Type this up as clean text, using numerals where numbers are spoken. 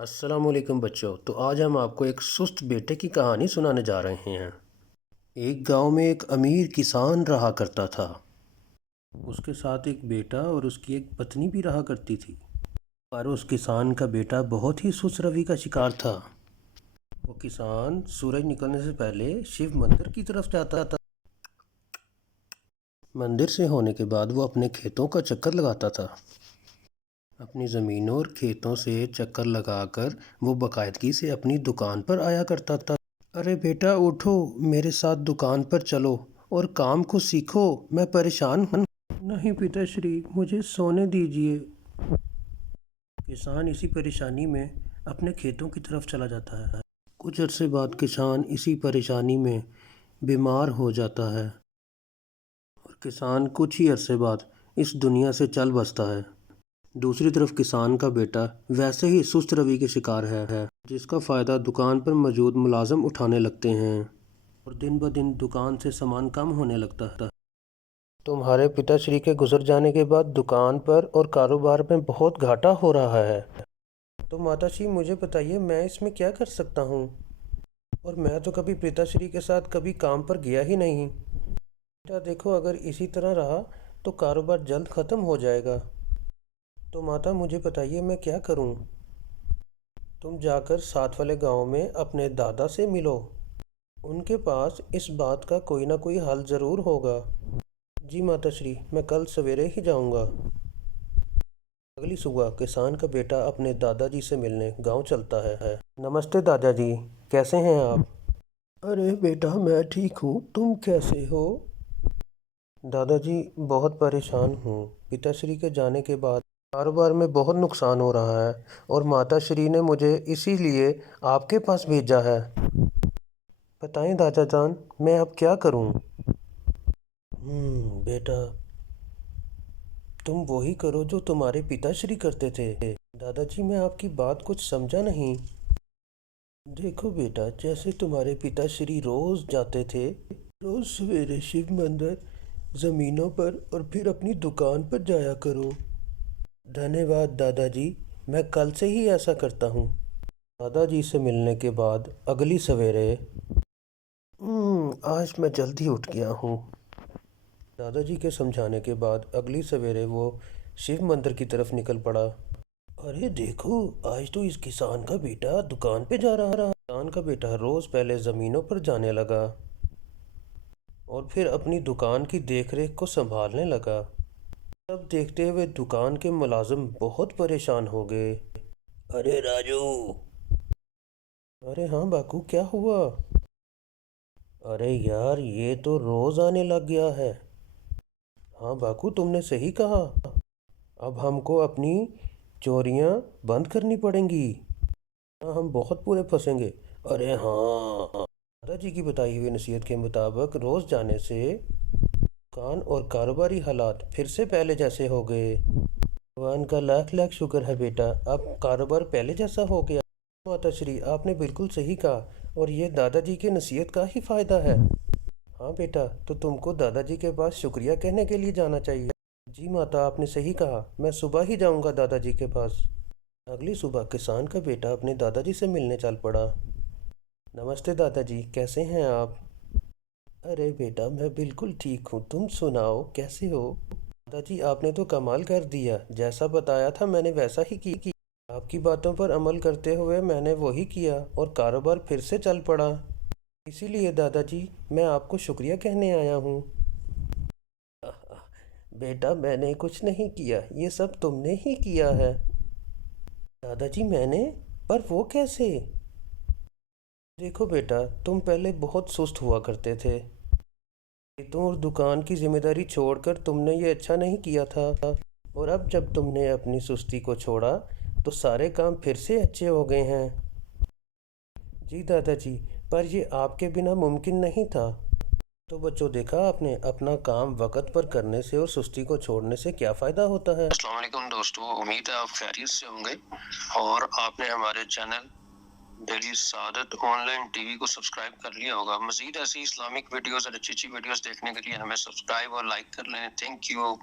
अस्सलामुअलैकुम बच्चों। तो आज हम आपको एक सुस्त बेटे की कहानी सुनाने जा रहे हैं। एक गांव में एक अमीर किसान रहा करता था। उसके साथ एक बेटा और उसकी एक पत्नी भी रहा करती थी। पर उस किसान का बेटा बहुत ही सुस्त रवि का शिकार था। वो किसान सूरज निकलने से पहले शिव मंदिर की तरफ जाता था। मंदिर से होने के बाद वो अपने खेतों का चक्कर लगाता था। अपनी ज़मीनों और खेतों से चक्कर लगाकर वो बाकायदगी से अपनी दुकान पर आया करता था। अरे बेटा उठो, मेरे साथ दुकान पर चलो और काम को सीखो, मैं परेशान हूँ। नहीं पिताश्री, मुझे सोने दीजिए। किसान इसी परेशानी में अपने खेतों की तरफ चला जाता है। कुछ अरसे बाद किसान इसी परेशानी में बीमार हो जाता है और किसान कुछ ही अरसे बाद इस दुनिया से चल बसता है। दूसरी तरफ किसान का बेटा वैसे ही सुस्त रवि के शिकार है, जिसका फ़ायदा दुकान पर मौजूद मुलाजिम उठाने लगते हैं और दिन ब दिन दुकान से सामान कम होने लगता है। तुम्हारे पिताश्री के गुजर जाने के बाद दुकान पर और कारोबार में बहुत घाटा हो रहा है। तो माताश्री मुझे बताइए, मैं इसमें क्या कर सकता हूँ? और मैं तो कभी पिताश्री के साथ कभी काम पर गया ही नहीं। बेटा देखो, अगर इसी तरह रहा तो कारोबार जल्द ख़त्म हो जाएगा। तो माता मुझे बताइए मैं क्या करूँ? तुम जाकर साथ वाले गांव में अपने दादा से मिलो। उनके पास इस बात का कोई ना कोई हल ज़रूर होगा। जी माताश्री, मैं कल सवेरे ही जाऊंगा। अगली सुबह किसान का बेटा अपने दादाजी से मिलने गांव चलता है। नमस्ते दादाजी, कैसे हैं आप? अरे बेटा मैं ठीक हूँ, तुम कैसे हो? दादाजी बहुत परेशान हूँ। पिताश्री के जाने के बाद कारोबार में बहुत नुकसान हो रहा है और माताश्री ने मुझे इसीलिए आपके पास भेजा है। बताएं दादा जान, मैं अब क्या करूं? बेटा, तुम वही करो जो तुम्हारे पिताश्री करते थे। दादाजी मैं आपकी बात कुछ समझा नहीं। देखो बेटा, जैसे तुम्हारे पिताश्री रोज जाते थे, रोज सवेरे शिव मंदिर, जमीनों पर और फिर अपनी दुकान पर जाया करो। धन्यवाद दादाजी, मैं कल से ही ऐसा करता हूँ। दादाजी से मिलने के बाद अगली सवेरे आज मैं जल्दी उठ गया हूँ। दादाजी के समझाने के बाद अगली सवेरे वो शिव मंदिर की तरफ निकल पड़ा। अरे देखो, आज तो इस किसान का बेटा दुकान पे जा रहा। किसान का बेटा रोज पहले जमीनों पर जाने लगा और फिर अपनी दुकान की देखरेख को संभालने लगा। तब देखते हुए दुकान के मुलाजिम बहुत परेशान हो गए। अरे राजू। अरे हाँ बाकू, क्या हुआ? अरे यार, ये तो रोज आने लग गया है। हाँ बाकू, तुमने सही कहा। अब हमको अपनी चोरियाँ बंद करनी पड़ेंगी। हाँ, हम बहुत पूरे फंसेंगे। अरे हाँ, दादाजी की बताई हुई नसीहत के मुताबिक रोज जाने से दुकान और कारोबारी हालात फिर से पहले जैसे हो गए। भगवान का लाख लाख शुक्र है बेटा, अब कारोबार पहले जैसा हो गया। माताश्री आपने बिल्कुल सही कहा और ये दादाजी की नसीहत का ही फ़ायदा है। हाँ बेटा, तो तुमको दादाजी के पास शुक्रिया कहने के लिए जाना चाहिए। जी माता, आपने सही कहा, मैं सुबह ही जाऊंगा दादाजी के पास। अगली सुबह किसान का बेटा अपने दादाजी से मिलने चल पड़ा। नमस्ते दादाजी, कैसे हैं आप? अरे बेटा मैं बिल्कुल ठीक हूँ, तुम सुनाओ कैसे हो? दादाजी आपने तो कमाल कर दिया, जैसा बताया था मैंने वैसा ही की। आपकी बातों पर अमल करते हुए मैंने वही किया और कारोबार फिर से चल पड़ा। इसीलिए दादाजी मैं आपको शुक्रिया कहने आया हूँ। बेटा मैंने कुछ नहीं किया, ये सब तुमने ही किया है। दादाजी मैंने? पर वो कैसे? देखो बेटा, तुम पहले बहुत सुस्त हुआ करते थे। खेतों और दुकान की जिम्मेदारी छोड़कर तुमने ये अच्छा नहीं किया था। और अब जब तुमने अपनी सुस्ती को छोड़ा तो सारे काम फिर से अच्छे हो गए हैं। जी दादाजी, पर ये आपके बिना मुमकिन नहीं था। तो बच्चों, देखा आपने, अपना काम वक्त पर करने से और सुस्ती को छोड़ने से क्या फ़ायदा होता है। अस्सलाम वालेकुम दोस्तों, उम्मीद है आप खैरियत से होंगे और आपने हमारे चैनल डेली सादत ऑनलाइन टीवी को सब्सक्राइब कर लिया होगा। मजीद ऐसी इस्लामिक वीडियोस और अच्छी अच्छी वीडियोस देखने के लिए हमें सब्सक्राइब और लाइक कर लें। Thank you.